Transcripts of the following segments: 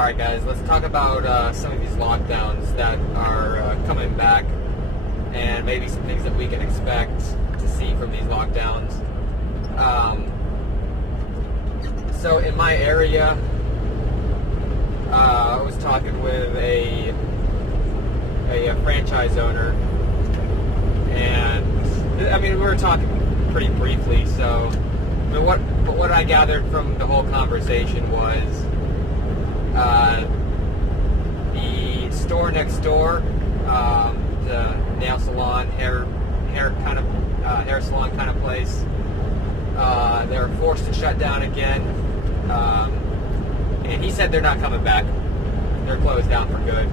Alright guys, let's talk about some of these lockdowns that are coming back and maybe some things that we can expect to see from these lockdowns. So in my area, I was talking with a franchise owner, and I mean we were talking pretty briefly. So I mean, what I gathered from the whole conversation was the store next door, the nail salon, hair salon kind of place. They were forced to shut down again, and he said they're not coming back. They're closed down for good.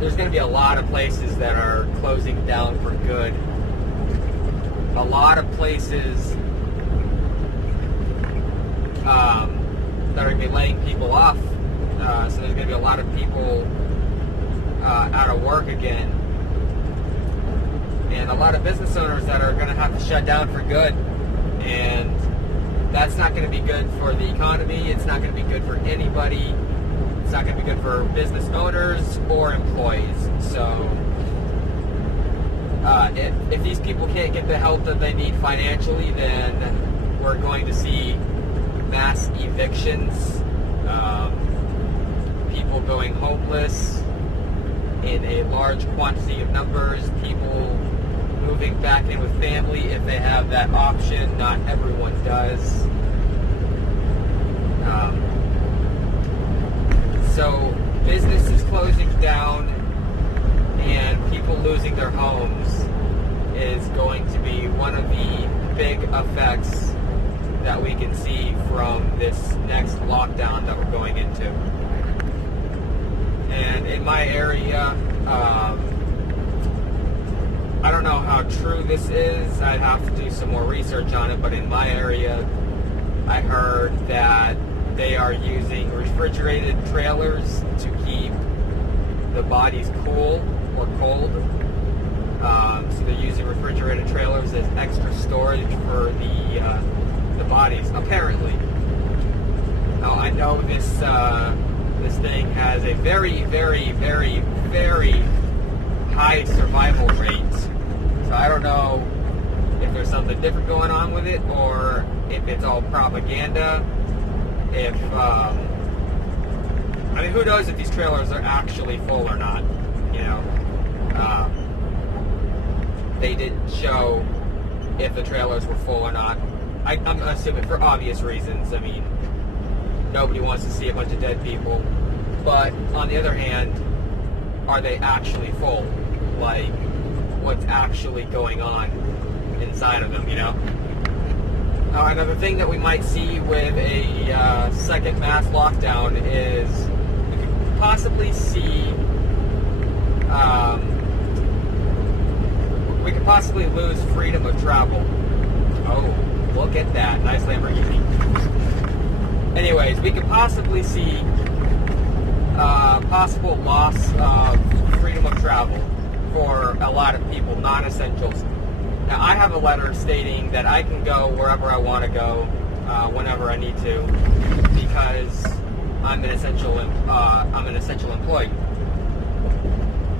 There's going to be a lot of places that are closing down for good. A lot of places that are going to be laying people off. So there's going to be a lot of people out of work again. And a lot of business owners that are going to have to shut down for good. And that's not going to be good for the economy. It's not going to be good for anybody. It's not going to be good for business owners or employees. So if these people can't get the help that they need financially, then we're going to see mass evictions, people going homeless in a large quantity of numbers, people moving back in with family if they have that option. Not everyone does. So business is closing down and people losing their homes is going to be one of the big effects that we can see from this next lockdown that we're going into. And in my area, I don't know how true this is. I'd have to do some more research on it, but in my area, I heard that they are using refrigerated trailers to keep the bodies cool or cold. So they're using refrigerated trailers as extra storage for the bodies, apparently. Now I know this thing has a very, very, very, very high survival rate. So I don't know if there's something different going on with it, or if it's all propaganda. If I mean, who knows if these trailers are actually full or not? You know, they didn't show if the trailers were full or not. I'm assuming for obvious reasons. I mean, nobody wants to see a bunch of dead people. But on the other hand, are they actually full? Like, what's actually going on inside of them, you know? Another thing that we might see with a second mass lockdown is we could possibly see, we could possibly lose freedom of travel. Oh, look at that. Nice Lamborghini. Anyways, we could possibly see possible loss of freedom of travel for a lot of people, non-essentials. Now, I have a letter stating that I can go wherever I want to go, whenever I need to, because I'm an essential employee.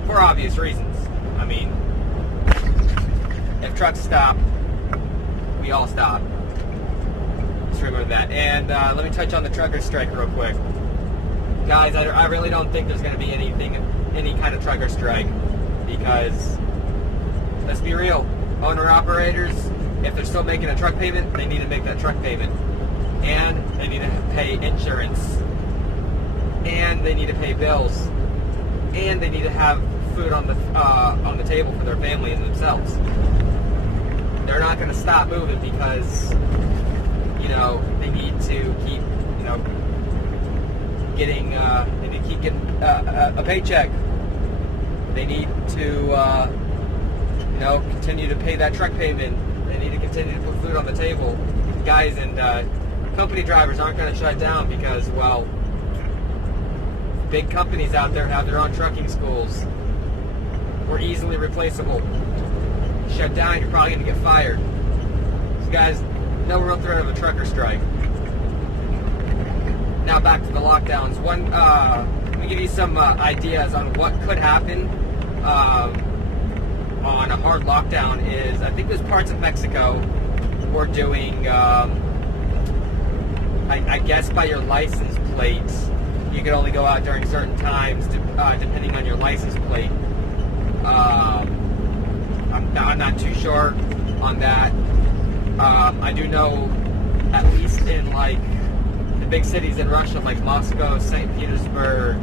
For obvious reasons. I mean, if trucks stop, we all stop. Just remember that. And let me touch on the trucker strike real quick. Guys, I really don't think there's going to be any kind of trucker strike, because, let's be real, owner-operators, if they're still making a truck payment, they need to make that truck payment. And they need to pay insurance. And they need to pay bills. And they need to have food on the table for their family and themselves. They're not going to stop moving because, you know, they need to keep, you know, getting a paycheck. They need to, you know, continue to pay that truck payment. They need to continue to put food on the table. Guys, and company drivers aren't going to shut down because, well, big companies out there have their own trucking schools. We're easily replaceable. Shut down, you're probably going to get fired. So guys, no real threat of a trucker strike. Now back to the lockdowns. Let me give you some ideas on what could happen on a hard lockdown. Is I think there's parts of Mexico were doing, I guess by your license plates, you could only go out during certain times, depending on your license plate. I'm not too sure on that. I do know, at least in like the big cities in Russia, like Moscow, St. Petersburg,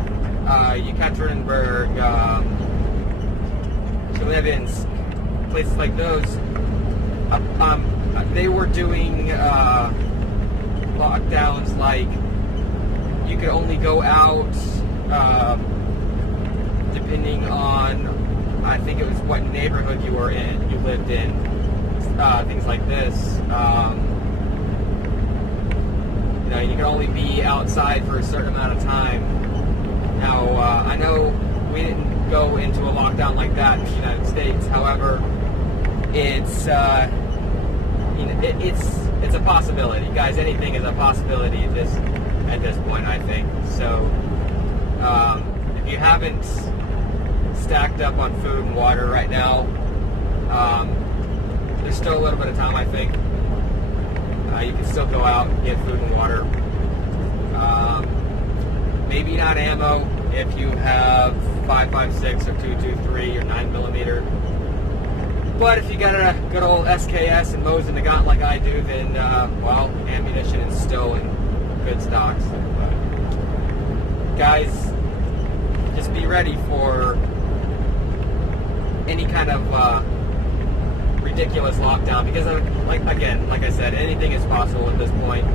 Yekaterinburg, Chelyabinsk, places like those, they were doing lockdowns like you could only go out depending on, I think it was what neighborhood you lived in, things like this. You can only be outside for a certain amount of time. Now, I know we didn't go into a lockdown like that in the United States. However, it's a possibility, guys. Anything is a possibility at this point, I think. So, if you haven't stacked up on food and water right now, there's still a little bit of time, I think. You can still go out and get food and water. Maybe not ammo if you have 5.56 or 2.23 or 9mm. But if you got a good old SKS and Mosin Nagant like I do, then, well, ammunition is still in good stocks. But, guys, just be ready for any kind of ridiculous lockdown, because like I said, anything is possible at this point,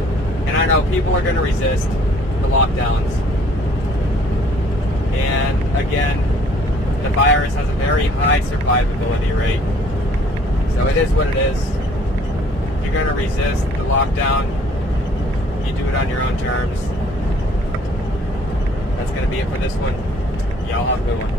and I know people are going to resist the lockdowns. And again, the virus has a very high survivability rate, so it is what it is. If you're going to resist the lockdown, you do it on your own terms. That's going to be it for this one. Y'all have a good one.